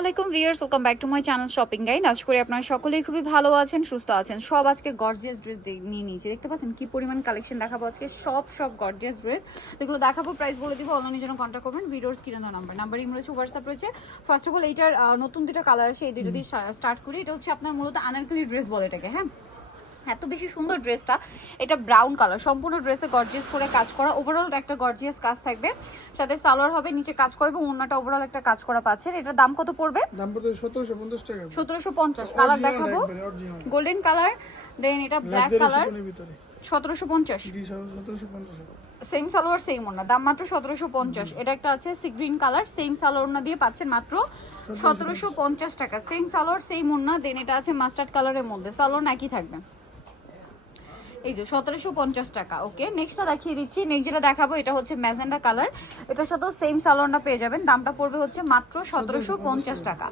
আসসালামাইকুম viewers welcome back to my channel shopping guide. আজ করে আপনারা সকলেই খুবই ভালো আছেন সুস্থ আছেন। সব আজকে গর্জিয়াস ড্রেস নিয়ে নিয়েছি। দেখতে পাচ্ছেন কি পরিমাণ কালেকশন দেখাবো আজকে? সব সব গর্জিয়াস ড্রেস এগুলো দেখাবো প্রাইস বলে দিব অনলাইনের জন্য কন্ট্যাক্ট করবেন। ভিডিওর স্ক্রিনে নাম্বার নাম্বার ইম রয়েছে হোয়াটসঅ্যাপ রয়েছে। ফার্স্ট অফ অল এইটার নতুন দুটা কালার আছে এই দুটো দিয়ে স্টার্ট করি। এটা হচ্ছে আপনার মূলত আনারকলি ড্রেস বলে এটাকে হ্যাঁ? এত বেশি সুন্দর ড্রেসটা। এটা ব্রাউন কালার সম্পূর্ণ ড্রেসে গর্জিয়াস করে কাজ করা। ওভারঅল একটা গর্জিয়াস কাজ থাকবে। সাথে সালোয়ার হবে নিচে কাজ করা এবং অন্যটা ওভারঅল একটা কাজ করা পাচ্ছেন। এটার দাম কত পড়বে? দাম পড়বে সতেরোশো পঞ্চাশ টাকা। সতেরোশো পঞ্চাশ। কালার Original দেখাবো। গোল্ডেন কালার দেন এটা ব্ল্যাক কালার দেড়শো ভিতরে। সতেরোশো পঞ্চাশ। জি, সতেরোশো পঞ্চাশ টাকা। সেম সালোয়ার সেম ওনা দাম মাত্র সতেরোশো পঞ্চাশ। এটা একটা আছে sea green colour same salwar ওনা দিয়ে পাচ্ছেন মাত্র সতেরোশো পঞ্চাশ। টাকা। সেম সালোয়ার সেম ওনা দেন এটা আছে মাস্টার্ড কালারের মধ্যে। সালোয়ার একই থাকবে। এই যে সতেরোশো পঞ্চাশ টাকা ওকে নেক্সটটা দেখিয়ে দিচ্ছি। নেক্সট যেটা দেখাবো এটা হচ্ছে ম্যাজেন্ডা কালার। এটার সাথেও সেম সালোয়ারটা পেয়ে যাবেন। দামটা পড়বে হচ্ছে মাত্র সতেরোশো পঞ্চাশ টাকা।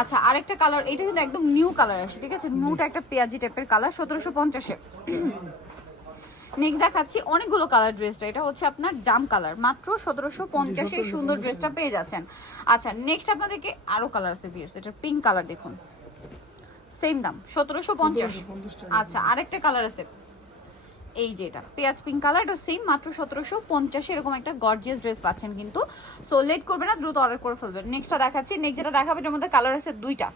আচ্ছা আরেকটা কালার এটা কিন্তু একদম নিউ কালার আসে ঠিক আছে? নিউটা একটা পেঁয়াজি টাইপের কালার সতেরোশো পঞ্চাশে। নেক্সট দেখাচ্ছি অনেকগুলো কালার ড্রেসটা এটা হচ্ছে আপনার জাম কালার মাত্র সতেরোশো পঞ্চাশে সুন্দর ড্রেসটা পেয়ে যাচ্ছেন। আচ্ছা নেক্সট আপনাদেরকে আরও কালার আছে বিয়ার্স এটা পিঙ্ক কালার দেখুন। সেম দাম সতেরোশো পঞ্চাশ। 1750 টাকা। আচ্ছা আরেকটা কালার আছে। এই যে এটা। পেঁয়াজ পিঙ্ক কালার এটা সেম মাত্র সতেরোশো পঞ্চাশে এরকম একটা গর্জিয়াস ড্রেস পাচ্ছেন কিন্তু। সো লেট করবে না দ্রুত অর্ডার করে ফেলবেন। নেক্সটটা দেখাচ্ছি। নেক্সট যেটা দেখাবে এটার মধ্যে কালার আছে দুইটা।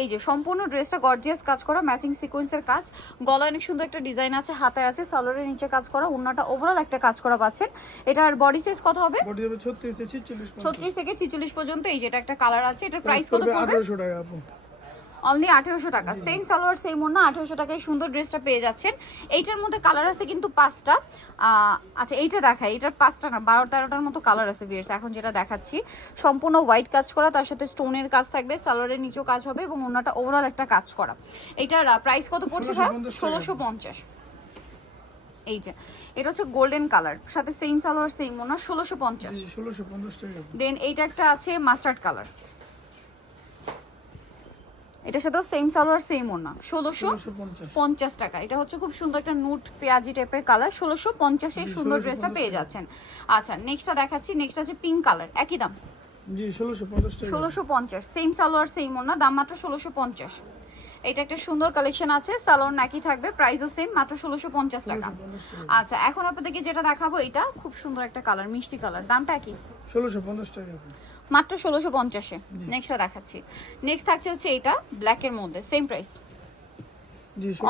এই যে সম্পূর্ণ ড্রেসটা গর্জিয়াস কাজ করা ম্যাচিং সিকোয়েন্সের কাজ। গলায় অনেক সুন্দর একটা ডিজাইন আছে হাতায় আছে সালোয়ারের নিচে কাজ করা অন্যটা ওভারঅল একটা কাজ করা পাচ্ছেন। এটার বডি সাইজ কত হবে? বডি হবে ছত্রিশ থেকে ছিচল্লিশ ছত্রিশ থেকে ছিচল্লিশ পর্যন্ত এই যেটা একটা কালার আছে এটার প্রাইস কত পড়বে? আঠারোশো টাকা আপু। অনলি আঠেরোশো টাকা। সেম সালোয়ার সেম ওনা আঠেরোশো টাকায় সুন্দর ড্রেসটা পেয়ে যাচ্ছেন। এইটার মধ্যে কালার আছে কিন্তু পাঁচটা। আচ্ছা এইটা দেখাই। এটার পাঁচটা না বারো তেরোটার মতো কালার আছে বিয়ার্স এখন যেটা দেখাচ্ছি সম্পূর্ণ হোয়াইট কাজ করা তার সাথে স্টোনের কাজ থাকবে সালোয়ারের নিচেও কাজ হবে এবং ওনাটা ওভারঅল একটা কাজ করা। এইটার প্রাইস কত পড়ছে ভাই? 1650 টাকা। ষোলোশো পঞ্চাশ। এই যে এটা হচ্ছে গোল্ডেন কালার সাথে সেম সালোয়ার সেম ওনা ষোলোশো পঞ্চাশ। ষোলোশো পঞ্চাশ দেন এইটা একটা আছে মাস্টার্ড কালার এটার সাথে সেম সালোয়ার সেম ওনা ষোলোশো পঞ্চাশ। টাকা। এটা হচ্ছে খুব সুন্দর একটা নুট পেঁয়াজি টাইপের কালার ষোলোশো পঞ্চাশে সুন্দর ড্রেসটা পেয়ে যাচ্ছেন। আচ্ছা নেক্সটটা দেখাচ্ছি। নেক্সট আছে পিঙ্ক কালার একই দাম? ষোলোশো পঞ্চাশ সেম সালোয়ার সেম ওনা দাম মাত্র ষোলোশো পঞ্চাশ। এটা একটা সুন্দর কালেকশন আছে। সালোয়ার নাকি থাকবে প্রাইসও সেম মাত্র ষোলোশো পঞ্চাশ টাকা। আচ্ছা এখন আপনাদেরকে যেটা দেখাবো এটা খুব সুন্দর একটা কালার মিষ্টি কালার দামটা কি? ষোলোশো পঞ্চাশ টাকা মাত্র নেক্সটটা দেখাচ্ছি। নেক্সট থাকছে হচ্ছে এটা মধ্যে সেম প্রাইস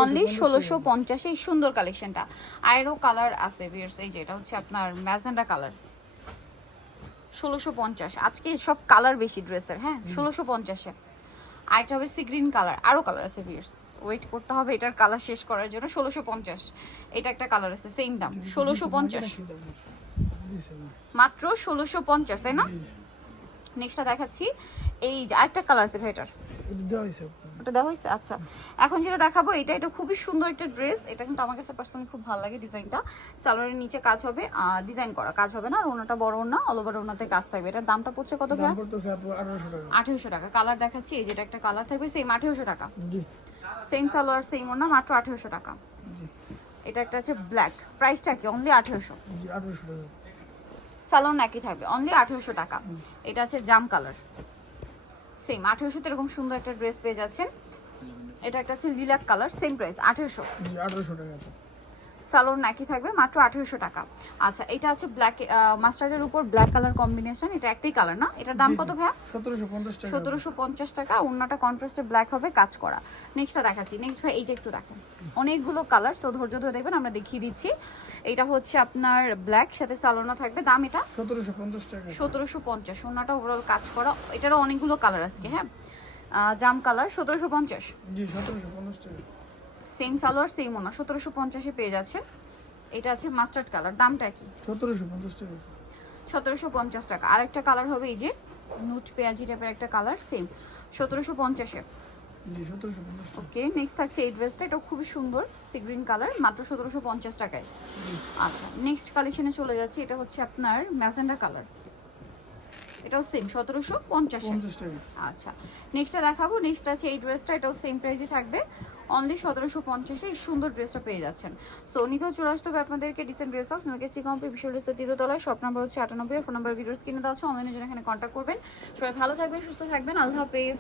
অনলি ষোলোশো পঞ্চাশে এই সুন্দর কালেকশনটা আরও কালার আছে ভিয়ার্স এই যে এটা হচ্ছে আপনার ম্যাজেন্ডা কালার ষোলোশো পঞ্চাশ আজকে সব কালার বেশি ড্রেসের হ্যাঁ? ষোলোশো পঞ্চাশে। আরেকটা হবে সি গ্রিন কালার আরও কালার আছে ভিয়ার্স ওয়েট করতে হবে এটার কালার শেষ করার জন্য ষোলোশো পঞ্চাশ। এটা একটা কালার আছে সেম দাম ষোলোশো পঞ্চাশ। মাত্র ষোলোশো পঞ্চাশ তাই না? নেক্সটটা দেখাচ্ছি। এই যে আরেকটা কালার আছে ভাই এটার এটা দেওয়া হয়েছে আপু। ওটা দেওয়া হয়েছে? আচ্ছা। এখন যেটা দেখাবো এটা এটা খুবই সুন্দর একটা ড্রেস এটা কিন্তু আমার কাছে পার্সোনালি খুব ভালো লাগে ডিজাইনটা। সালোয়ারের নিচে কাজ হবে ডিজাইন করা। কাজ হবে না আর ওনাটা বড় না অল ওভার ওনাতে কাজ থাকবে। এটার দামটা পড়ছে কত ভাই আঠারোশো টাকা। কালার দেখাচ্ছি এই যেটা একটা কালার থাকবে সেম আঠেরোশো টাকা। সেম সালোয়ার সেম ওনা মাত্র আঠেরোশো টাকা। এটা একটা আছে ব্ল্যাক প্রাইসটা কি? অনলি আঠেরোশো টাকা। সালোয়ার একই থাকবে? অনলি আঠেরোশো টাকা। এটা আছে জাম কালার সেম আঠেরোশোতে এরকম সুন্দর একটা ড্রেস পেয়ে যাচ্ছেন। এটা একটা আছে লিলাক কালার সেম প্রাইস আঠেরোশো। আঠারোশো টাকা। সালোন নাকি থাকবে? মাত্র আঠেরোশো টাকা। আচ্ছা এটা আছে ব্ল্যাক মাস্টার্ডের উপর ব্ল্যাক কালার কম্বিনেশন এটা একটাই কালার না? এটার দাম কত ভাইয়া? সতেরোশো পঞ্চাশ টাকা। আপু। সতেরোশো পঞ্চাশ টাকা। অন্যটা কন্ট্রাস্টে ব্ল্যাক হবে কাজ করা। নেক্সটটা দেখাচ্ছি। নেক্সট ভাই এইটা একটু দেখেন। অনেকগুলো কালার সো ধৈর্য ধরে দেখবেন আমরা দেখিয়ে দিচ্ছি। এটা হচ্ছে আপনার ব্ল্যাক সাথে সালোনা থাকবে। দাম এটা? সতেরোশো পঞ্চাশ টাকা। সতেরোশো পঞ্চাশ। অন্যটা ওভারঅল কাজ করা। এটারও অনেকগুলো কালার আজকে হ্যাঁ? জাম কালার সতেরোশো পঞ্চাশ। জি সতেরোশো পঞ্চাশ টাকা। সেম সালোয়ার সেম ওনা সতেরোশো পঞ্চাশে পেয়ে যাচ্ছেন। এটা আছে মাস্টার্ড কালার দামটা কি? সতেরোশো পঞ্চাশ টাকা। সতেরোশো পঞ্চাশ টাকা। আরেকটা কালার হবে এই যে নুট পেঁয়াজি টাইপের একটা কালার সেম সতেরোশো পঞ্চাশে। ওকে নেক্সট থাকছে এই ড্রেসটা এটা খুবই সুন্দর সি গ্রিন কালার মাত্র সতেরোশো পঞ্চাশ টাকায়। আচ্ছা নেক্সট কালেকশনে চলে যাচ্ছি। এটা হচ্ছে আপনার ম্যাজেন্ডা কালার এটাও সেম সতেরোশো পঞ্চাশে আচ্ছা নেক্সটটা দেখাবো নেক্সট আছে এই ড্রেসটা এটাও সেম প্রাইসই থাকবে। অনলি সতেরোশো পঞ্চাশে এই সুন্দর ড্রেসটা পেয়ে যাচ্ছেন। সো নিতেও চলে আসতে হবে আপনাদেরকে ডিসেন্ট ড্রেস হাউস নয়কেসি কম্পি বিশাল ড্রেসের তৃতীয় তলায় শপ নাম্বার হচ্ছে আটানব্বই ফোন নাম্বার ভিডিও কিনে দেওয়া আছে অনলাইনের জন্য এখানে কন্ট্যাক্ট করবেন। সবাই ভালো থাকবেন সুস্থ থাকবেন আল্লাহ হাফেজ।